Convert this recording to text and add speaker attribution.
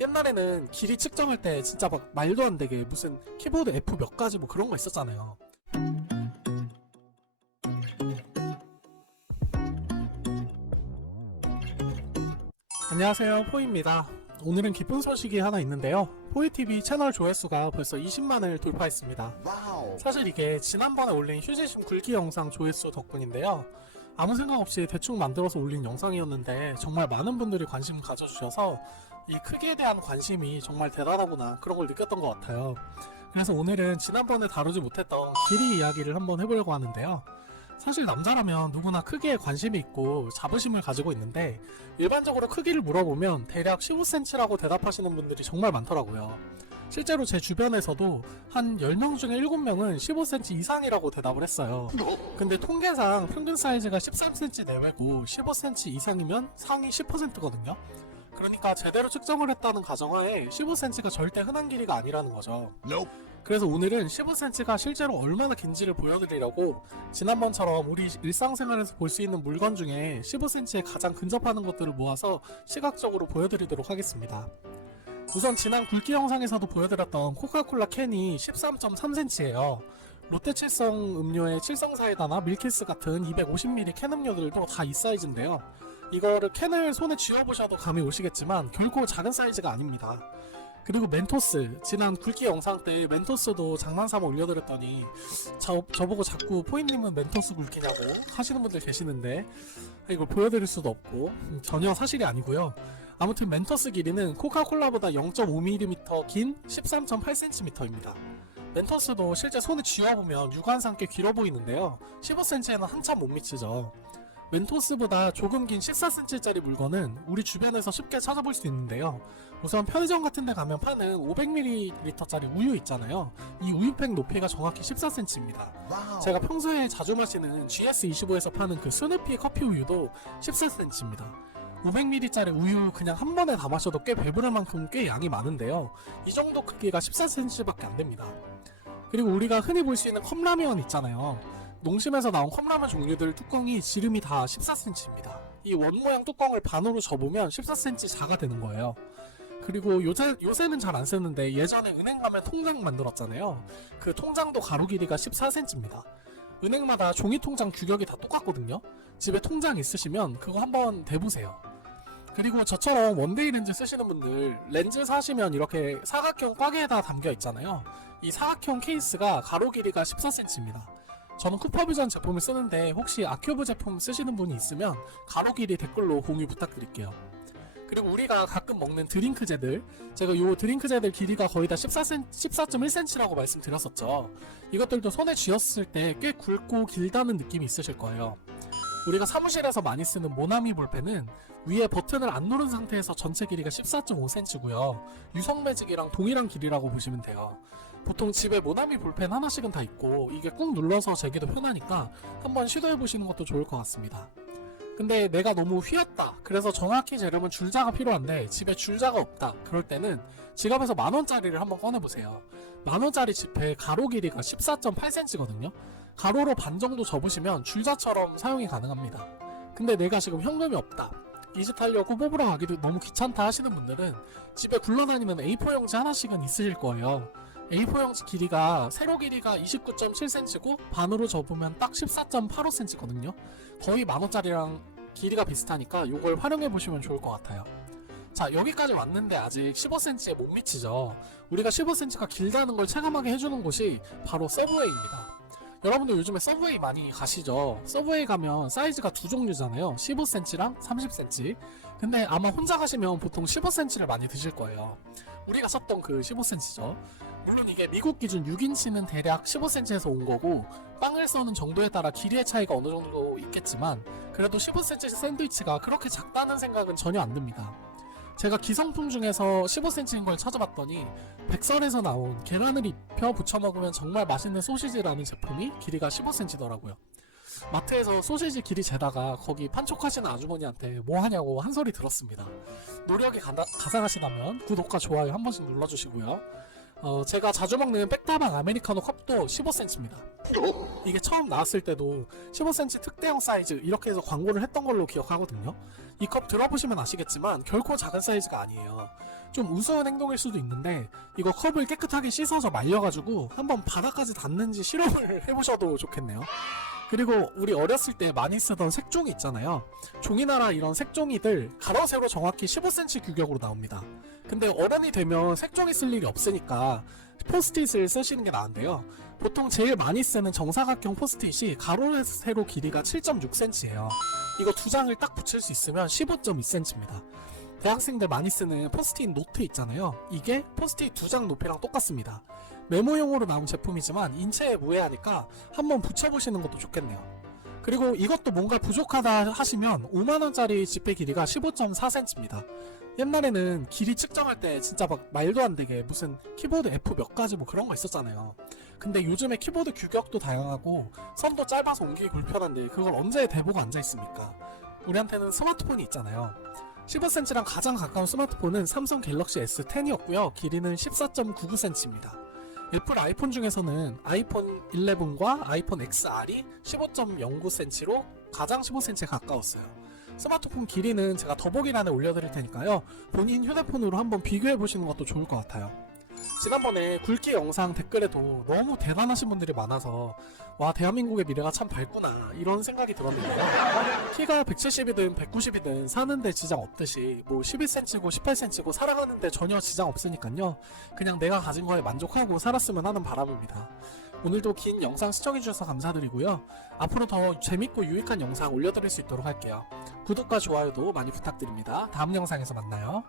Speaker 1: 옛날에는 길이 측정할 때 진짜 막 말도 안 되게 무슨 키보드 F 몇 가지 뭐 그런 거 있었잖아요. 안녕하세요 포입니다. 오늘은 기쁜 소식이 하나 있는데요. 포이TV 채널 조회수가 벌써 20만을 돌파했습니다. 사실 이게 지난번에 올린 휴지심 굵기 영상 조회수 덕분인데요. 아무 생각 없이 대충 만들어서 올린 영상이었는데 정말 많은 분들이 관심 가져주셔서 이 크기에 대한 관심이 정말 대단하구나 그런 걸 느꼈던 것 같아요. 그래서 오늘은 지난번에 다루지 못했던 길이 이야기를 한번 해보려고 하는데요. 사실 남자라면 누구나 크기에 관심이 있고 자부심을 가지고 있는데 일반적으로 크기를 물어보면 대략 15cm라고 대답하시는 분들이 정말 많더라고요. 실제로 제 주변에서도 한 10명 중에 7명은 15cm 이상이라고 대답을 했어요. 근데 통계상 평균 사이즈가 13cm 내외고 15cm 이상이면 상위 10%거든요. 그러니까 제대로 측정을 했다는 가정하에 15cm가 절대 흔한 길이가 아니라는 거죠. 그래서 오늘은 15cm가 실제로 얼마나 긴지를 보여드리려고 지난번처럼 우리 일상생활에서 볼 수 있는 물건 중에 15cm에 가장 근접하는 것들을 모아서 시각적으로 보여드리도록 하겠습니다. 우선 지난 굵기 영상에서도 보여드렸던 코카콜라 캔이 13.3cm예요. 롯데 칠성 음료의 칠성사이다나 밀키스 같은 250ml 캔 음료들도 다 이 사이즈인데요. 이거를 캔을 손에 쥐어보셔도 감이 오시겠지만 결코 작은 사이즈가 아닙니다. 그리고 멘토스 지난 굵기 영상 때 멘토스도 장난삼아 올려드렸더니 저, 저보고 자꾸 포인님은 멘토스 굵기냐고 하시는 분들 계시는데 이걸 보여드릴 수도 없고 음, 전혀 사실이 아니고요. 아무튼 멘토스 길이는 코카콜라보다 0.5mm 긴 13.8cm입니다. 멘토스도 실제 손에 쥐어보면 유관상 꽤 길어 보이는데요. 15cm에는 한참 못 미치죠 멘토스보다 조금 긴 14cm짜리 물건은 우리 주변에서 쉽게 찾아볼 수 있는데요. 우선 편의점 같은 데 가면 파는 500ml짜리 우유 있잖아요. 이 우유팩 높이가 정확히 14cm입니다.
Speaker 2: 와우.
Speaker 1: 제가 평소에 자주 마시는 GS25에서 파는 그 스누피 커피 우유도 14cm입니다. 500ml짜리 우유 그냥 한 번에 다 마셔도 꽤 배부를 만큼 꽤 양이 많은데요. 이 정도 크기가 14cm밖에 안 됩니다. 그리고 우리가 흔히 볼 수 있는 컵라면 있잖아요. 농심에서 나온 컵라면 종류들 뚜껑이 지름이 다 14cm입니다. 이 원 모양 뚜껑을 반으로 접으면 14cm 자가 되는 거예요. 그리고 요새, 요새는 잘 안 쓰는데 예전에 은행 가면 통장 만들었잖아요. 그 통장도 가로 길이가 14cm입니다. 은행마다 종이 통장 규격이 다 똑같거든요. 집에 통장 있으시면 그거 한번 대보세요. 그리고 저처럼 원데이 렌즈 쓰시는 분들 렌즈 사시면 이렇게 사각형 꽉에다 담겨 있잖아요. 이 사각형 케이스가 가로 길이가 14cm입니다. 저는 쿠퍼비전 제품을 쓰는데 혹시 아큐브 제품 쓰시는 분이 있으면 가로 길이 댓글로 공유 부탁드릴게요. 그리고 우리가 가끔 먹는 드링크제들 제가 요 드링크제들 길이가 거의 다 14cm, 14.1cm라고 말씀드렸었죠. 이것들도 손에 쥐었을 때 꽤 굵고 길다는 느낌이 있으실 거예요. 우리가 사무실에서 많이 쓰는 모나미 볼펜은 위에 버튼을 안 누른 상태에서 전체 길이가 14.5cm고요. 유성 매직이랑 동일한 길이라고 보시면 돼요. 보통 집에 모나미 볼펜 하나씩은 다 있고 이게 꾹 눌러서 재기도 편하니까 한번 시도해 보시는 것도 좋을 것 같습니다. 근데 내가 너무 휘었다. 그래서 정확히 재려면 줄자가 필요한데 집에 줄자가 없다. 그럴 때는 지갑에서 만 원짜리를 한번 꺼내 보세요. 만 원짜리 지폐 가로 길이가 14.8cm거든요. 가로로 반 정도 접으시면 줄자처럼 사용이 가능합니다. 근데 내가 지금 현금이 없다. 이집 하려고 뽑으러 가기도 너무 귀찮다 하시는 분들은 집에 굴러다니는 A4 용지 하나씩은 있으실 거예요. A4 용지 길이가 세로 길이가 29.7cm고 반으로 접으면 딱 14.85cm거든요. 거의 만 원짜리랑 길이가 비슷하니까 이걸 활용해 보시면 좋을 것 같아요. 자 여기까지 왔는데 아직 15cm에 못 미치죠. 우리가 15cm가 길다는 걸 체감하게 해주는 곳이 바로 서브웨이입니다. 여러분들 요즘에 서브웨이 많이 가시죠? 서브웨이 가면 사이즈가 두 종류잖아요. 15cm랑 30cm. 근데 아마 혼자 가시면 보통 15cm를 많이 드실 거예요. 우리가 썼던 그 15cm죠. 물론 이게 미국 기준 6인치는 대략 15cm에서 온 거고 빵을 써는 정도에 따라 길이의 차이가 어느 정도 있겠지만 그래도 15cm 샌드위치가 그렇게 작다는 생각은 전혀 안 듭니다. 제가 기성품 중에서 15cm인 걸 찾아봤더니 백설에서 나온 계란을 입혀 부쳐 먹으면 정말 맛있는 소시지라는 제품이 길이가 15cm더라고요. 마트에서 소시지 길이 재다가 거기 판촉하시는 아주머니한테 뭐 하냐고 한 소리 들었습니다. 노력이 가상하시다면 구독과 좋아요 한 번씩 눌러주시고요. 어, 제가 자주 먹는 백다방 아메리카노 컵도 15cm입니다. 이게 처음 나왔을 때도 15cm 특대형 사이즈 이렇게 해서 광고를 했던 걸로 기억하거든요. 이 컵 들어보시면 아시겠지만 결코 작은 사이즈가 아니에요. 좀 우스운 행동일 수도 있는데 이거 컵을 깨끗하게 씻어서 말려가지고 한번 바닥까지 닿는지 실험을 해보셔도 좋겠네요. 그리고 우리 어렸을 때 많이 쓰던 색종이 있잖아요. 종이나라 이런 색종이들 가로 세로 정확히 15cm 규격으로 나옵니다. 근데 어른이 되면 색종이 쓸 일이 없으니까 포스트잇을 쓰시는 게 나은데요. 보통 제일 많이 쓰는 정사각형 포스트잇이 가로 세로 길이가 7.6cm예요. 이거 두 장을 딱 붙일 수 있으면 15.2cm입니다. 대학생들 많이 쓰는 포스트잇 노트 있잖아요. 이게 포스트잇 두 장 높이랑 똑같습니다. 메모용으로 나온 제품이지만 인체에 무해하니까 한번 붙여보시는 것도 좋겠네요. 그리고 이것도 뭔가 부족하다 하시면 5만원짜리 지폐 길이가 15.4cm입니다. 옛날에는 길이 측정할 때 진짜 막 말도 안 되게 무슨 키보드 F 몇 가지 뭐 그런 거 있었잖아요. 근데 요즘에 키보드 규격도 다양하고 선도 짧아서 옮기기 불편한데 그걸 언제 대보고 앉아 있습니까? 우리한테는 스마트폰이 있잖아요. 15cm랑 가장 가까운 스마트폰은 삼성 갤럭시 S10이었고요. 길이는 14.99cm입니다. 애플 아이폰 중에서는 아이폰 11과 아이폰 XR이 15.09cm로 가장 15cm에 가까웠어요. 스마트폰 길이는 제가 더보기란에 올려드릴 테니까요. 본인 휴대폰으로 한번 비교해 보시는 것도 좋을 것 같아요. 지난번에 굵기 영상 댓글에도 너무 대단하신 분들이 많아서 와 대한민국의 미래가 참 밝구나 이런 생각이 들었는데요. 키가 170이든 190이든 사는데 지장 없듯이 뭐 11cm고 18cm고 살아가는데 전혀 지장 없으니까요. 그냥 내가 가진 거에 만족하고 살았으면 하는 바람입니다. 오늘도 긴 영상 시청해주셔서 감사드리고요. 앞으로 더 재밌고 유익한 영상 올려드릴 수 있도록 할게요. 구독과 좋아요도 많이 부탁드립니다. 다음 영상에서 만나요.